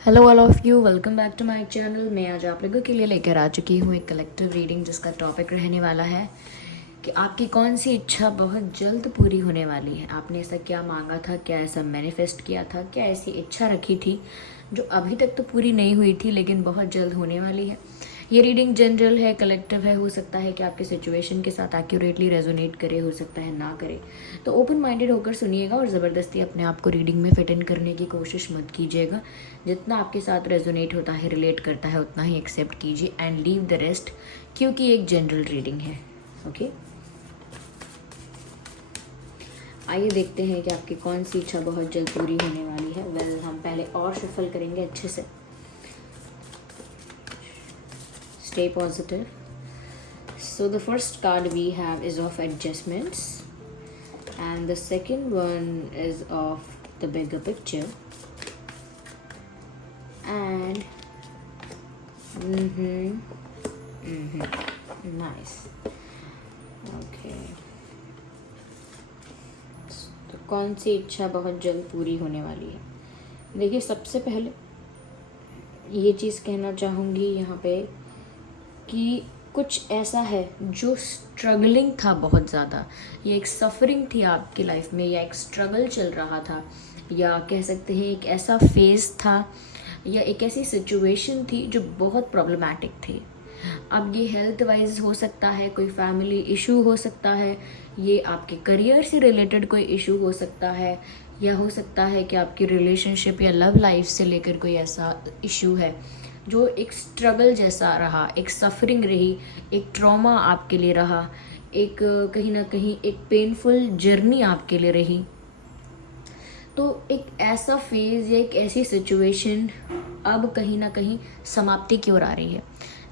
Hello all of you, welcome back to my channel. मैं आज आप लोगों के लिए लेकर आ चुकी हूँ एक कलेक्टिव रीडिंग जिसका टॉपिक रहने वाला है कि आपकी कौन सी इच्छा बहुत जल्द पूरी होने वाली है। आपने ऐसा क्या मांगा था, क्या ऐसा मैनिफेस्ट किया था, क्या ऐसी इच्छा रखी थी जो अभी तक तो पूरी नहीं हुई थी लेकिन बहुत जल्द होने वाली है। ये रीडिंग जनरल है, कलेक्टिव है, हो सकता है कि आपके सिचुएशन के साथ एक्यूरेटली रेजोनेट करे, हो सकता है ना करे। तो ओपन माइंडेड होकर सुनिएगा और ज़बरदस्ती अपने आप को रीडिंग में फिट इन करने की कोशिश मत कीजिएगा। जितना आपके साथ रेजोनेट होता है, रिलेट करता है, उतना ही एक्सेप्ट कीजिए एंड लीव द रेस्ट, क्योंकि एक जनरल रीडिंग है। ओके, आइए देखते हैं कि आपकी कौन सी इच्छा बहुत जल्द पूरी होने वाली है। वेल, हम पहले और शफल करेंगे अच्छे से। Stay positive. So the first card we have is of adjustments, and the second one is of the bigger picture. And nice. Okay. तो कौन सी इच्छा बहुत जल्द पूरी होने वाली है? देखिए, सबसे पहले ये चीज़ कहना चाहूँगी यहाँ पे कि कुछ ऐसा है जो स्ट्रगलिंग था बहुत ज़्यादा, ये एक सफरिंग थी आपकी लाइफ में, या एक स्ट्रगल चल रहा था, या कह सकते हैं एक ऐसा फेज़ था या एक ऐसी सिचुएशन थी जो बहुत प्रॉब्लमैटिक थी। अब ये हेल्थ वाइज हो सकता है, कोई फैमिली इशू हो सकता है, ये आपके करियर से रिलेटेड कोई इशू हो सकता है, या हो सकता है कि आपकी रिलेशनशिप या लव लाइफ से लेकर कोई ऐसा इशू है जो एक स्ट्रगल जैसा रहा, एक सफरिंग रही, एक ट्रॉमा आपके लिए रहा, एक कहीं ना कहीं एक पेनफुल जर्नी आपके लिए रही। तो एक ऐसा फेज़ या एक ऐसी सिचुएशन अब कहीं ना कहीं समाप्ति की ओर आ रही है।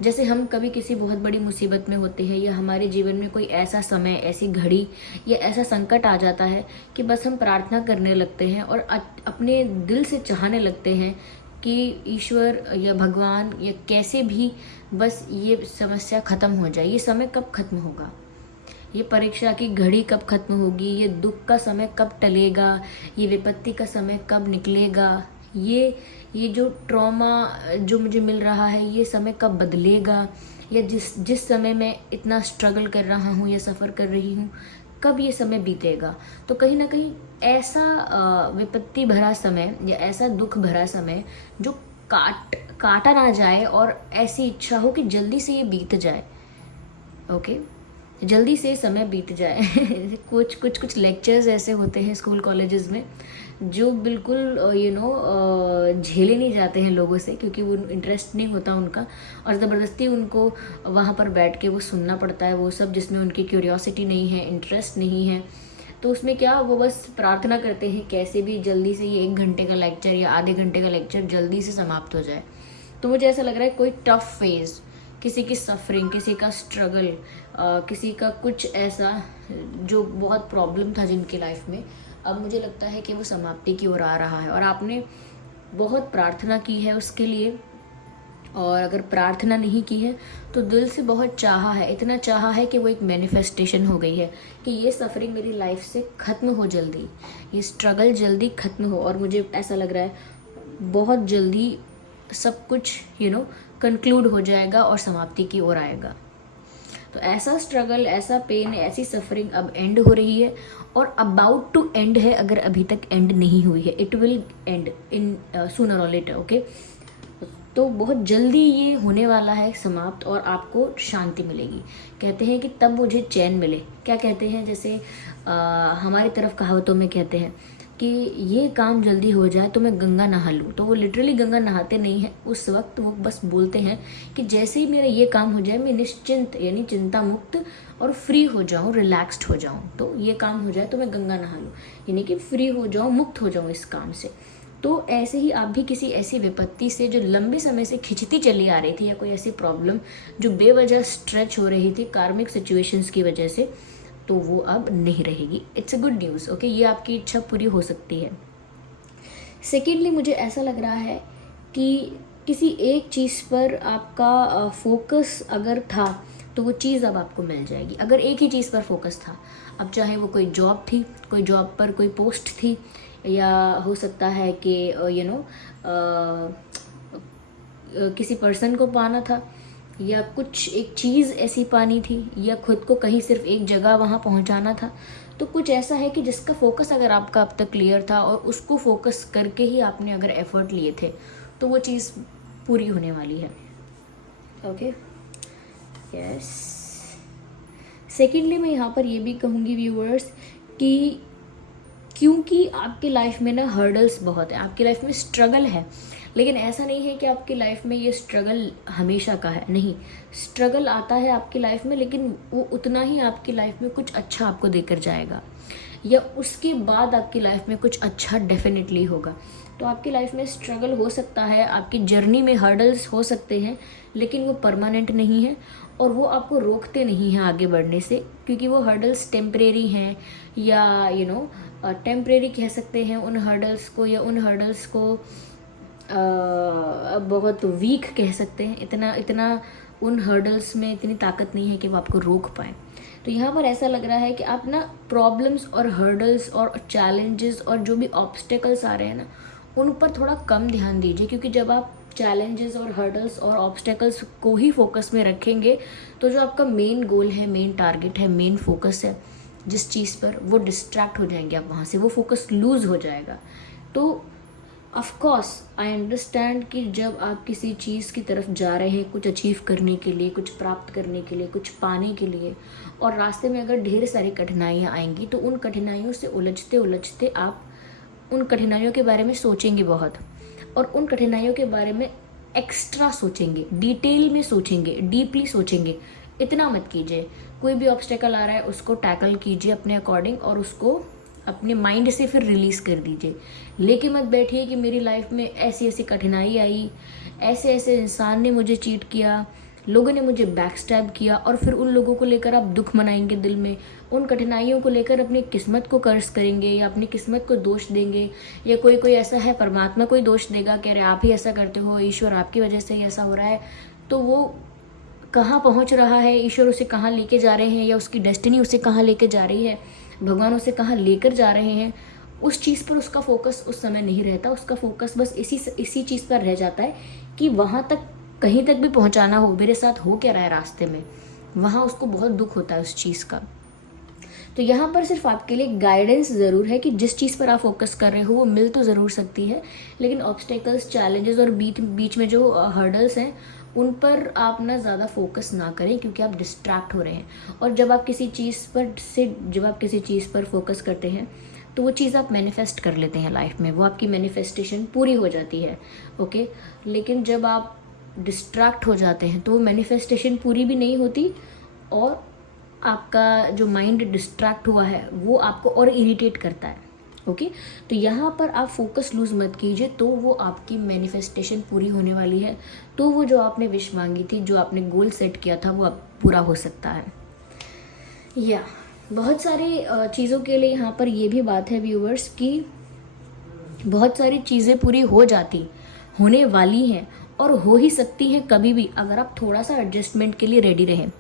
जैसे हम कभी किसी बहुत बड़ी मुसीबत में होते हैं, या हमारे जीवन में कोई ऐसा समय, ऐसी घड़ी या ऐसा संकट आ जाता है कि बस हम प्रार्थना करने लगते हैं और अपने दिल से चाहने लगते हैं कि ईश्वर या भगवान या कैसे भी बस ये समस्या ख़त्म हो जाए। ये समय कब ख़त्म होगा, ये परीक्षा की घड़ी कब ख़त्म होगी, ये दुख का समय कब टलेगा, ये विपत्ति का समय कब निकलेगा, ये जो ट्रॉमा जो मुझे मिल रहा है ये समय कब बदलेगा, या जिस समय मैं इतना स्ट्रगल कर रहा हूँ या सफ़र कर रही हूँ कब ये समय बीतेगा। तो कहीं ना कहीं ऐसा विपत्ति भरा समय या ऐसा दुख भरा समय जो काटा ना जाए, और ऐसी इच्छा हो कि जल्दी से ये बीत जाए। ओके, जल्दी से समय बीत जाए। कुछ लेक्चर्स ऐसे होते हैं स्कूल कॉलेजेस में जो बिल्कुल झेले नहीं जाते हैं लोगों से, क्योंकि वो इंटरेस्ट नहीं होता उनका, और ज़बरदस्ती उनको वहाँ पर बैठ के वो सुनना पड़ता है वो सब जिसमें उनकी क्यूरियोसिटी नहीं है, इंटरेस्ट नहीं है। तो उसमें क्या, वो बस प्रार्थना करते हैं कैसे भी जल्दी से ये 1 घंटे का लेक्चर या आधे घंटे का लेक्चर जल्दी से समाप्त हो जाए। तो मुझे ऐसा लग रहा है कोई टफ फेज़, किसी की सफरिंग, किसी का स्ट्रगल, किसी का कुछ ऐसा जो बहुत प्रॉब्लम था जिनकी लाइफ में, अब मुझे लगता है कि वो समाप्ति की ओर आ रहा है। और आपने बहुत प्रार्थना की है उसके लिए, और अगर प्रार्थना नहीं की है तो दिल से बहुत चाहा है, इतना चाहा है कि वो एक मैनिफेस्टेशन हो गई है कि ये सफरिंग मेरी लाइफ से ख़त्म हो जल्दी, ये स्ट्रगल जल्दी ख़त्म हो। और मुझे ऐसा लग रहा है बहुत जल्दी सब कुछ कंक्लूड हो जाएगा और समाप्ति की ओर आएगा। तो ऐसा स्ट्रगल, ऐसा पेन, ऐसी सफरिंग अब एंड हो रही है और अबाउट टू एंड है, अगर अभी तक एंड नहीं हुई है। It will and in sooner और लेटर। ओके, तो बहुत जल्दी ये होने वाला है समाप्त, और आपको शांति मिलेगी। कहते हैं कि तब मुझे चैन मिले। क्या कहते हैं, जैसे हमारी तरफ कहावतों में कहते हैं कि ये काम जल्दी हो जाए तो मैं गंगा नहा लूँ। तो वो लिटरली गंगा नहाते नहीं हैं उस वक्त, वो बस बोलते हैं कि जैसे ही मेरा ये काम हो जाए मैं निश्चिंत यानी चिंता मुक्त और फ्री हो जाऊँ, रिलैक्स्ड हो जाऊँ। तो ये काम हो जाए तो मैं गंगा नहा लूँ, यानी कि फ्री हो जाऊँ, मुक्त हो जाऊँ इस काम से। तो ऐसे ही आप भी किसी ऐसी विपत्ति से जो लंबे समय से खिंचती चली आ रही थी, या कोई ऐसी प्रॉब्लम जो बेवजह स्ट्रेच हो रही थी कार्मिक सिचुएशंस की वजह से, तो वो अब नहीं रहेगी। It's a good news. Okay, ये आपकी इच्छा पूरी हो सकती है। सेकेंडली, मुझे ऐसा लग रहा है कि किसी एक चीज़ पर आपका फोकस अगर था तो वो चीज़ अब आपको मिल जाएगी। अगर एक ही चीज़ पर फोकस था, अब चाहे वो कोई जॉब थी, कोई जॉब पर कोई पोस्ट थी, या हो सकता है कि किसी पर्सन को पाना था, या कुछ एक चीज़ ऐसी पानी थी, या खुद को कहीं सिर्फ एक जगह वहाँ पहुँचाना था। तो कुछ ऐसा है कि जिसका फोकस अगर आपका अब तक क्लियर था और उसको फोकस करके ही आपने अगर एफर्ट लिए थे, तो वो चीज़ पूरी होने वाली है। Okay, yes. सेकेंडली मैं यहाँ पर ये भी कहूँगी व्यूअर्स कि क्योंकि आपकी लाइफ में ना हर्डल्स बहुत है, आपकी लाइफ में स्ट्रगल है, लेकिन ऐसा नहीं है कि आपकी लाइफ में ये स्ट्रगल हमेशा का है, नहीं। स्ट्रगल आता है आपकी लाइफ में, लेकिन वो उतना ही आपकी लाइफ में कुछ अच्छा आपको देकर जाएगा, या उसके बाद आपकी लाइफ में कुछ अच्छा डेफिनेटली होगा। तो आपकी लाइफ में स्ट्रगल हो सकता है, आपकी जर्नी में हर्डल्स हो सकते हैं, लेकिन वो परमानेंट नहीं है और वो आपको रोकते नहीं हैं आगे बढ़ने से, क्योंकि वो हर्डल्स टेम्परेरी हैं, या टेम्परेरी कह सकते हैं उन हर्डल्स को, या उन हर्डल्स को बहुत वीक कह सकते हैं। इतना उन हर्डल्स में इतनी ताकत नहीं है कि वो आपको रोक पाए। तो यहाँ पर ऐसा लग रहा है कि आप ना प्रॉब्लम्स और हर्डल्स और चैलेंजेस और जो भी ऑब्स्टेकल्स आ रहे हैं ना, उन पर थोड़ा कम ध्यान दीजिए, क्योंकि जब आप चैलेंजेस और हर्डल्स और ऑब्स्टेकल्स को ही फोकस में रखेंगे, तो जो आपका मेन गोल है, मेन टारगेट है, मेन फोकस है जिस चीज़ पर, वो डिस्ट्रैक्ट हो जाएंगे आप वहाँ से, वो फोकस लूज़ हो जाएगा। तो ऑफ कोर्स आई अंडरस्टैंड कि जब आप किसी चीज़ की तरफ जा रहे हैं, कुछ अचीव करने के लिए, कुछ प्राप्त करने के लिए, कुछ पाने के लिए, और रास्ते में अगर ढेर सारी कठिनाइयाँ आएंगी, तो उन कठिनाइयों से उलझते उलझते आप उन कठिनाइयों के बारे में सोचेंगे बहुत, और उन कठिनाइयों के बारे में एक्स्ट्रा सोचेंगे, डिटेल में सोचेंगे, डीपली सोचेंगे। इतना मत कीजिए, कोई भी ऑब्स्टेकल आ रहा है उसको टैकल कीजिए अपने अकॉर्डिंग, और उसको अपने माइंड से फिर रिलीज़ कर दीजिए। लेके मत बैठिए कि मेरी लाइफ में ऐसी ऐसी कठिनाई आई, ऐसे ऐसे इंसान ने मुझे चीट किया, लोगों ने मुझे बैकस्टैब किया, और फिर उन लोगों को लेकर आप दुख मनाएंगे दिल में, उन कठिनाइयों को लेकर अपनी किस्मत को कर्ज करेंगे, या अपनी किस्मत को दोष देंगे, या कोई ऐसा है परमात्मा कोई दोष देगा, कह रहे आप ही ऐसा करते हो, ईश्वर आपकी वजह से ही ऐसा हो रहा है। तो वो कहाँ पहुँच रहा है, ईश्वर उसे कहाँ लेके जा रहे हैं, या उसकी डेस्टिनी उसे कहाँ लेके जा रही है, भगवान उसे कहाँ लेकर जा रहे हैं, उस चीज़ पर उसका फोकस उस समय नहीं रहता। उसका फोकस बस इसी चीज़ पर रह जाता है कि वहाँ तक कहीं तक भी पहुँचाना हो, मेरे साथ हो क्या रहा है रास्ते में, वहाँ उसको बहुत दुख होता है उस चीज़ का। तो यहाँ पर सिर्फ आपके लिए गाइडेंस ज़रूर है कि जिस चीज़ पर आप फोकस कर रहे हो वो मिल तो ज़रूर सकती है, लेकिन ऑब्स्टेकल्स, चैलेंजेस और बीच में जो हर्डल्स हैं उन पर आप ना ज़्यादा फोकस ना करें, क्योंकि आप डिस्ट्रैक्ट हो रहे हैं। और जब आप किसी चीज़ पर फोकस करते हैं तो वो चीज़ आप मैनिफेस्ट कर लेते हैं लाइफ में, वो आपकी मैनिफेस्टेशन पूरी हो जाती है। ओके, लेकिन जब आप डिस्ट्रैक्ट हो जाते हैं तो वो मैनिफेस्टेशन पूरी भी नहीं होती, और आपका जो माइंड डिस्ट्रैक्ट हुआ है वो आपको और इरिटेट करता है। ओके, तो यहाँ पर आप फोकस लूज मत कीजिए, तो वो आपकी मैनिफेस्टेशन पूरी होने वाली है, तो वो जो आपने विश मांगी थी, जो आपने गोल सेट किया था, वो अब पूरा हो सकता है। या बहुत सारी चीज़ों के लिए यहाँ पर ये भी बात है व्यूअर्स कि बहुत सारी चीज़ें पूरी हो जाती, होने वाली हैं, और हो ही सकती हैं कभी भी, अगर आप थोड़ा सा एडजस्टमेंट के लिए रेडी रहें।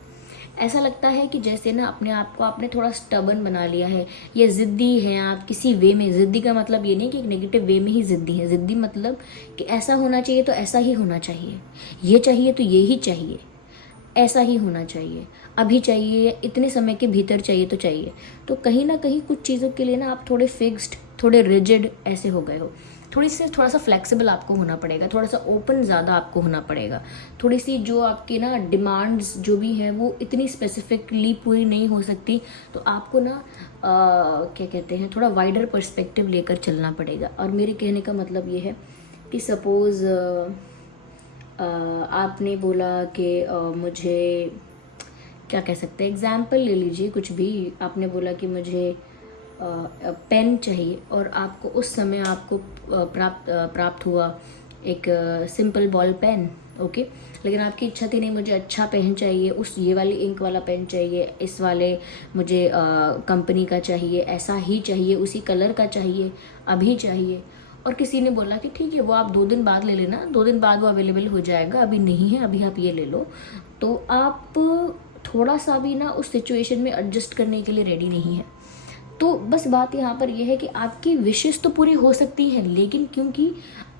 ऐसा लगता है कि जैसे ना अपने आप को आपने थोड़ा स्टबन बना लिया है, या ज़िद्दी हैं आप किसी वे में। ज़िद्दी का मतलब ये नहीं कि एक नेगेटिव वे में ही ज़िद्दी है, ज़िद्दी मतलब कि ऐसा होना चाहिए तो ऐसा ही होना चाहिए, ये चाहिए तो ये ही चाहिए, ऐसा ही होना चाहिए, अभी चाहिए, इतने समय के भीतर चाहिए तो चाहिए। तो कहीं ना कहीं कुछ चीज़ों के लिए ना आप थोड़े फिक्स्ड, थोड़े रिजिड ऐसे हो गए हो। थोड़ा सा फ्लेक्सिबल आपको होना पड़ेगा, थोड़ा सा ओपन ज़्यादा आपको होना पड़ेगा। थोड़ी सी जो आपकी ना डिमांड्स जो भी हैं वो इतनी स्पेसिफिकली पूरी नहीं हो सकती, तो आपको ना क्या कहते हैं, थोड़ा वाइडर पर्सपेक्टिव लेकर चलना पड़ेगा। और मेरे कहने का मतलब ये है कि सपोज़ आपने बोला कि मुझे क्या कह सकते हैं, एग्जाम्पल ले लीजिए कुछ भी, आपने बोला कि मुझे पेन चाहिए, और आपको उस समय आपको प्राप्त हुआ एक सिंपल बॉल पेन। ओके, लेकिन आपकी इच्छा थी नहीं मुझे अच्छा पेन चाहिए, ये वाली इंक वाला पेन चाहिए, इस वाले मुझे कंपनी का चाहिए, ऐसा ही चाहिए, उसी कलर का चाहिए, अभी चाहिए। और किसी ने बोला कि ठीक है वो आप 2 दिन बाद ले लेना, 2 दिन बाद वो अवेलेबल हो जाएगा, अभी नहीं है, अभी आप ये ले लो। तो आप थोड़ा सा भी ना उस सिचुएशन में एडजस्ट करने के लिए रेडी नहीं है। तो बस बात यहाँ पर यह है कि आपकी विशेष तो पूरी हो सकती हैं, लेकिन क्योंकि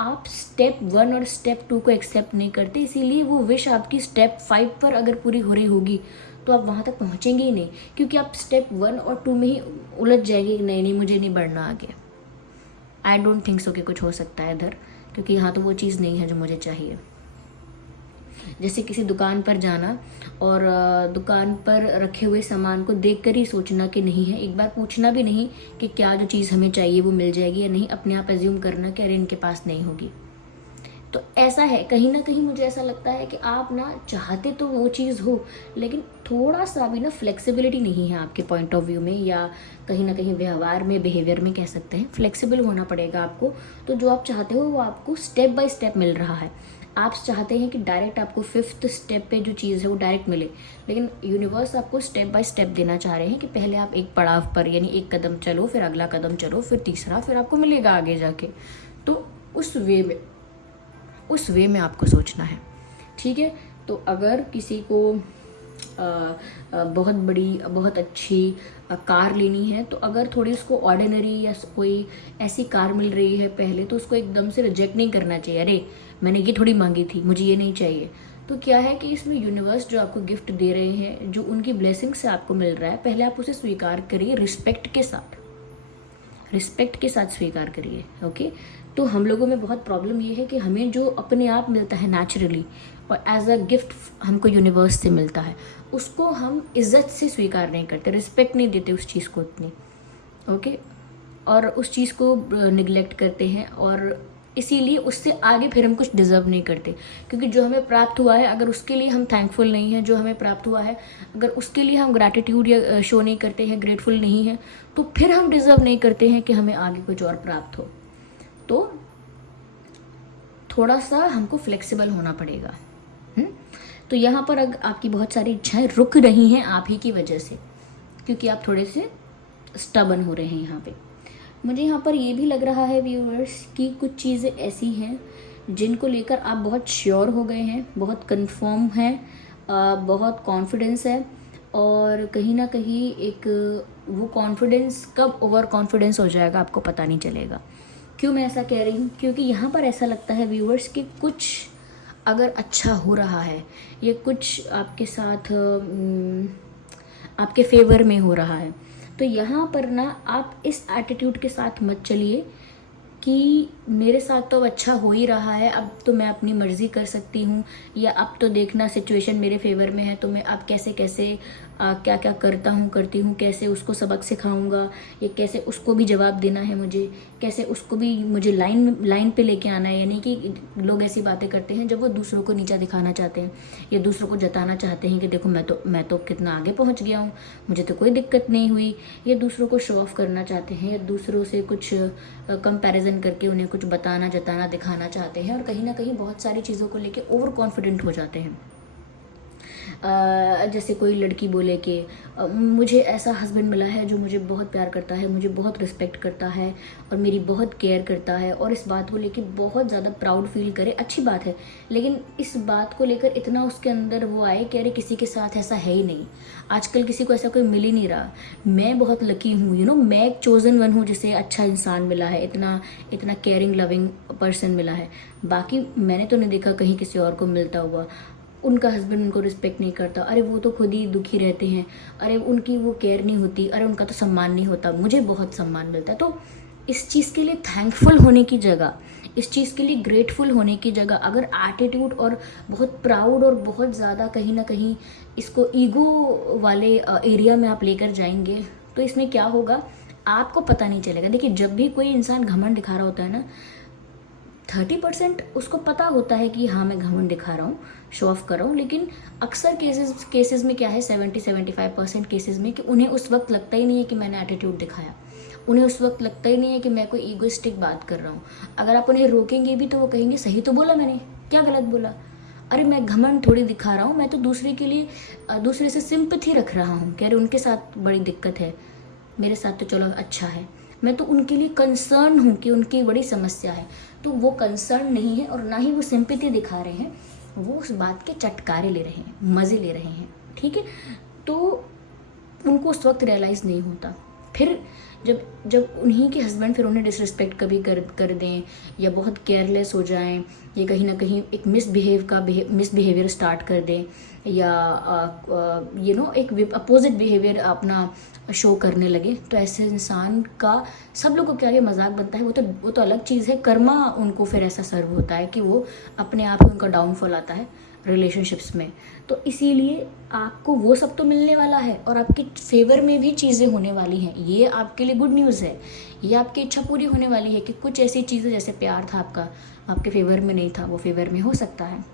आप स्टेप 1 और स्टेप 2 को एक्सेप्ट नहीं करते, इसीलिए वो विश आपकी स्टेप 5 पर अगर पूरी हो रही होगी तो आप वहाँ तक पहुँचेंगे ही नहीं, क्योंकि आप स्टेप 1 और 2 में ही उलझ जाएंगे कि नहीं मुझे नहीं बढ़ना आगे। आई डोंट थिंक सो कि कुछ हो सकता है इधर, क्योंकि यहाँ तो वो चीज़ नहीं है जो मुझे चाहिए। जैसे किसी दुकान पर जाना और दुकान पर रखे हुए सामान को देखकर ही सोचना कि नहीं है, एक बार पूछना भी नहीं कि क्या जो चीज़ हमें चाहिए वो मिल जाएगी या नहीं, अपने आप एज्यूम करना कि अरे इनके पास नहीं होगी। तो ऐसा है, कहीं ना कहीं मुझे ऐसा लगता है कि आप ना चाहते तो वो चीज़ हो, लेकिन थोड़ा सा भी ना फ्लेक्सिबिलिटी नहीं है आपके पॉइंट ऑफ व्यू में, या कहीं ना कहीं व्यवहार में, बिहेवियर में कह सकते हैं, फ्लेक्सिबल होना पड़ेगा आपको। तो जो आप चाहते हो वो आपको स्टेप बाय स्टेप मिल रहा है। आप चाहते हैं कि डायरेक्ट आपको 5th स्टेप पे जो चीज़ है वो डायरेक्ट मिले, लेकिन यूनिवर्स आपको स्टेप बाय स्टेप देना चाह रहे हैं कि पहले आप एक पड़ाव पर, यानी एक कदम चलो, फिर अगला कदम चलो, फिर तीसरा, फिर आपको मिलेगा आगे जाके। तो उस वे में आपको सोचना है, ठीक है। तो अगर किसी को बहुत बड़ी, बहुत अच्छी कार लेनी है, तो अगर थोड़ी उसको ऑर्डिनरी या कोई ऐसी कार मिल रही है पहले, तो उसको एकदम से रिजेक्ट नहीं करना चाहिए, अरे मैंने ये थोड़ी मांगी थी, मुझे ये नहीं चाहिए। तो क्या है कि इसमें यूनिवर्स जो आपको गिफ्ट दे रहे हैं, जो उनकी ब्लेसिंग से आपको मिल रहा है, पहले आप उसे स्वीकार करिए, रिस्पेक्ट के साथ स्वीकार करिए, ओके। तो हम लोगों में बहुत प्रॉब्लम ये है कि हमें जो अपने आप मिलता है नेचुरली और एज अ गिफ्ट हमको यूनिवर्स से मिलता है, उसको हम इज्जत से स्वीकार नहीं करते, रिस्पेक्ट नहीं देते उस चीज़ को उतनी, ओके। और उस चीज़ को निगलेक्ट करते हैं, और इसीलिए उससे आगे फिर हम कुछ डिज़र्व नहीं करते, क्योंकि जो हमें प्राप्त हुआ है अगर उसके लिए हम थैंकफुल नहीं हैं, जो हमें प्राप्त हुआ है अगर उसके लिए हम ग्रैटिट्यूड या शो नहीं करते हैं, ग्रेटफुल नहीं हैं, तो फिर हम डिज़र्व नहीं करते हैं कि हमें आगे कुछ और प्राप्त हो। तो थोड़ा सा हमको फ्लेक्सिबल होना पड़ेगा। तो यहाँ पर अगर आपकी बहुत सारी इच्छाएं रुक रही हैं आप ही की वजह से, क्योंकि आप थोड़े से स्टबन हो रहे हैं यहाँ पे। मुझे यहाँ पर ये भी लग रहा है व्यूअर्स कि कुछ चीज़ें ऐसी हैं जिनको लेकर आप बहुत श्योर हो गए हैं, बहुत कंफर्म हैं, बहुत कॉन्फिडेंस है, और कहीं ना कहीं एक वो कॉन्फिडेंस कब ओवर कॉन्फिडेंस हो जाएगा आपको पता नहीं चलेगा। क्यों मैं ऐसा कह रही हूँ? क्योंकि यहाँ पर ऐसा लगता है व्यूअर्स कि कुछ अगर अच्छा हो रहा है, ये कुछ आपके साथ आपके फेवर में हो रहा है, तो यहाँ पर ना आप इस एटीट्यूड के साथ मत चलिए कि मेरे साथ तो अब अच्छा हो ही रहा है, अब तो मैं अपनी मर्ज़ी कर सकती हूँ, या अब तो देखना सिचुएशन मेरे फेवर में है तो मैं अब कैसे कैसे क्या क्या करती हूँ, कैसे उसको सबक सिखाऊंगा, या कैसे उसको भी जवाब देना है मुझे, कैसे उसको भी मुझे लाइन पे लेके आना है। यानी कि लोग ऐसी बातें करते हैं जब वो दूसरों को नीचा दिखाना चाहते हैं, या दूसरों को जताना चाहते हैं कि देखो मैं तो कितना आगे पहुँच गया हूँ, मुझे तो कोई दिक्कत नहीं हुई, या दूसरों को शो ऑफ करना चाहते हैं, या दूसरों से कुछ कंपैरिजन करके उन्हें कुछ बताना, जताना, दिखाना चाहते हैं, और कहीं ना कहीं बहुत सारी चीज़ों को लेके ओवर कॉन्फिडेंट हो जाते हैं। जैसे कोई लड़की बोले कि मुझे ऐसा हस्बैंड मिला है जो मुझे बहुत प्यार करता है, मुझे बहुत रिस्पेक्ट करता है और मेरी बहुत केयर करता है, और इस बात को लेके बहुत ज़्यादा प्राउड फील करे, अच्छी बात है, लेकिन इस बात को लेकर इतना उसके अंदर वो आए कि अरे किसी के साथ ऐसा है ही नहीं, आजकल किसी को ऐसा कोई मिल ही नहीं रहा, मैं बहुत लकी हूँ, मैं एक चोजन वन हूँ जिसे अच्छा इंसान मिला है, इतना इतना केयरिंग लविंग पर्सन मिला है, बाकी मैंने तो नहीं देखा कहीं किसी और को मिलता हुआ। उनका हस्बैंड उनको रिस्पेक्ट नहीं करता, अरे वो तो खुद ही दुखी रहते हैं, अरे उनकी वो केयर नहीं होती, अरे उनका तो सम्मान नहीं होता, मुझे बहुत सम्मान मिलता है। तो इस चीज़ के लिए थैंकफुल होने की जगह, इस चीज़ के लिए ग्रेटफुल होने की जगह अगर एटीट्यूड और बहुत प्राउड और बहुत ज़्यादा कहीं ना कहीं इसको ईगो वाले एरिया में आप लेकर जाएंगे, तो इसमें क्या होगा आपको पता नहीं चलेगा। देखिए, जब भी कोई इंसान घमंड दिखा रहा होता है ना, 30% उसको पता होता है कि हाँ मैं घमंड दिखा रहा हूँ, शो ऑफ कर रहा हूँ, लेकिन अक्सर केसेस में क्या है, 70-75% केसेस में कि उन्हें उस वक्त लगता ही नहीं है कि मैंने एटीट्यूड दिखाया, उन्हें उस वक्त लगता ही नहीं है कि मैं कोई ईगोइस्टिक बात कर रहा हूँ। अगर आप उन्हें रोकेंगे भी तो वो कहेंगे सही तो बोला मैंने, क्या गलत बोला, अरे मैं घमंड थोड़ी दिखा रहा हूँ, मैं तो दूसरे के लिए दूसरे से सिंपैथी रख रहा हूँ, कह रहे उनके साथ बड़ी दिक्कत है, मेरे साथ तो चलो अच्छा है, मैं तो उनके लिए कंसर्न हूँ कि उनकी बड़ी समस्या है। तो वो कंसर्न नहीं है और ना ही वो सिंपैथी दिखा रहे हैं, वो उस बात के चटकारे ले रहे हैं, मज़े ले रहे हैं, ठीक है। तो उनको उस वक्त रियलाइज़ नहीं होता। फिर जब जब उन्हीं के हस्बैंड फिर उन्हें डिसरिस्पेक्ट कभी कर दें या बहुत केयरलेस हो जाएं, या कहीं ना कहीं एक मिसबिहेवियर स्टार्ट कर दें, या एक अपोजिट बिहेवियर अपना शो करने लगे, तो ऐसे इंसान का सब लोगों को क्या ये मजाक बनता है, वो तो अलग चीज़ है। कर्मा उनको फिर ऐसा सर्व होता है कि वो अपने आप ही उनका डाउनफॉल आता है रिलेशनशिप्स में। तो इसीलिए आपको वो सब तो मिलने वाला है और आपके फेवर में भी चीज़ें होने वाली हैं, ये आपके लिए गुड न्यूज़ है। ये आपकी इच्छा पूरी होने वाली है कि कुछ ऐसी चीज़ें, जैसे प्यार था आपके फेवर में नहीं था, वो फेवर में हो सकता है।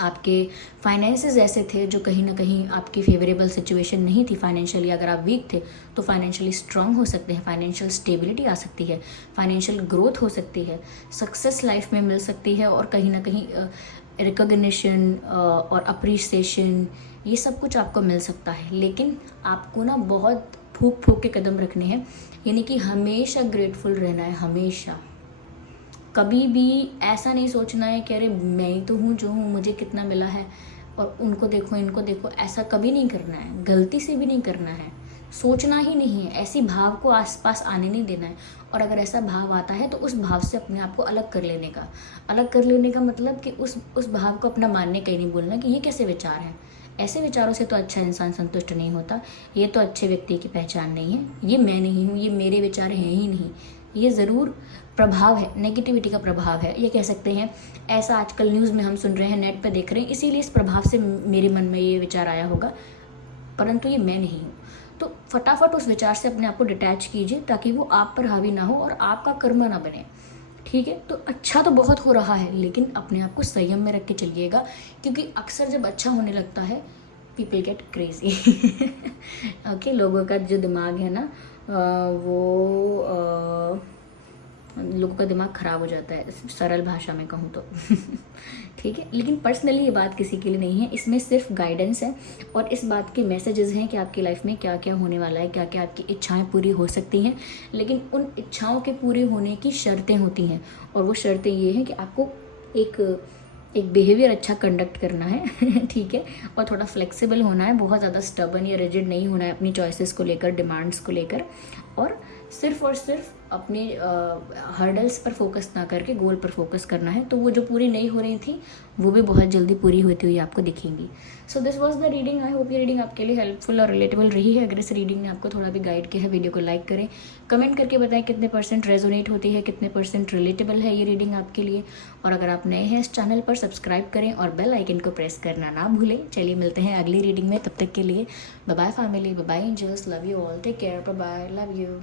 आपके फाइनेंसेस ऐसे थे जो कहीं ना कहीं आपकी फेवरेबल सिचुएशन नहीं थी फाइनेंशियली, अगर आप वीक थे तो फाइनेंशियली स्ट्रांग हो सकते हैं, फाइनेंशियल स्टेबिलिटी आ सकती है, फाइनेंशियल ग्रोथ हो सकती है, सक्सेस लाइफ में मिल सकती है, और कहीं ना कहीं रिकॉग्निशन और अप्रिसिएशन, ये सब कुछ आपको मिल सकता है। लेकिन आपको ना बहुत फूक के कदम रखने हैं, यानी कि हमेशा ग्रेटफुल रहना है, हमेशा। कभी भी ऐसा नहीं सोचना है कि अरे मैं ही तो हूँ जो हूँ, मुझे कितना मिला है और उनको देखो इनको देखो, ऐसा कभी नहीं करना है, गलती से भी नहीं करना है, सोचना ही नहीं है। ऐसी भाव को आसपास आने नहीं देना है, और अगर ऐसा भाव आता है तो उस भाव से अपने आप को अलग कर लेने का मतलब कि उस भाव को अपना मानने का ही नहीं बोलना कि ये कैसे विचार है। ऐसे विचारों से तो अच्छा इंसान संतुष्ट नहीं होता, ये तो अच्छे व्यक्ति की पहचान नहीं है, ये मैं नहीं हूँ, ये मेरे विचार हैं ही नहीं, ये ज़रूर प्रभाव है, नेगेटिविटी का प्रभाव है, ये कह सकते हैं। ऐसा आजकल न्यूज़ में हम सुन रहे हैं, नेट पे देख रहे हैं, इसीलिए इस प्रभाव से मेरे मन में ये विचार आया होगा, परंतु ये मैं नहीं हूँ। तो फटाफट उस विचार से अपने आप को डिटैच कीजिए ताकि वो आप पर हावी ना हो और आपका कर्म ना बने। ठीक है, तो अच्छा तो बहुत हो रहा है, लेकिन अपने आप को संयम में रख के चलिएगा, क्योंकि अक्सर जब अच्छा होने लगता है पीपल गेट क्रेजी। ओके, लोगों का जो दिमाग है ना लोगों का दिमाग ख़राब हो जाता है, सरल भाषा में कहूँ तो। ठीक है, लेकिन पर्सनली ये बात किसी के लिए नहीं है, इसमें सिर्फ गाइडेंस है और इस बात के मैसेजेस हैं कि आपकी लाइफ में क्या क्या होने वाला है, क्या क्या आपकी इच्छाएं पूरी हो सकती हैं। लेकिन उन इच्छाओं के पूरे होने की शर्तें होती हैं, और वो शर्तें ये हैं कि आपको एक बिहेवियर अच्छा कंडक्ट करना है। ठीक है, और थोड़ा फ्लेक्सिबल होना है, बहुत ज़्यादा स्टबन या रिजिड नहीं होना है अपनी चॉइसेस को लेकर, डिमांड्स को लेकर, और सिर्फ अपने हर्डल्स पर फोकस ना करके गोल पर फोकस करना है। तो वो जो पूरी नहीं हो रही थी वो भी बहुत जल्दी पूरी होती हुई आपको दिखेंगी। So this was the reading. I hope ये रीडिंग आपके लिए हेल्पफुल और रिलेटेबल रही है। अगर इस रीडिंग ने आपको थोड़ा भी गाइड किया है, वीडियो को लाइक करें, कमेंट करके बताएं कितने % रेजोनेट होती है, कितने % रिलेटेबल है ये रीडिंग आपके लिए। और अगर आप नए हैं इस चैनल पर, सब्सक्राइब करें और बेल आइकन को प्रेस करना ना भूलें। चलिए मिलते हैं अगली रीडिंग में, तब तक के लिए bye bye family, bye bye angels, love you all, take care, bye bye, love you.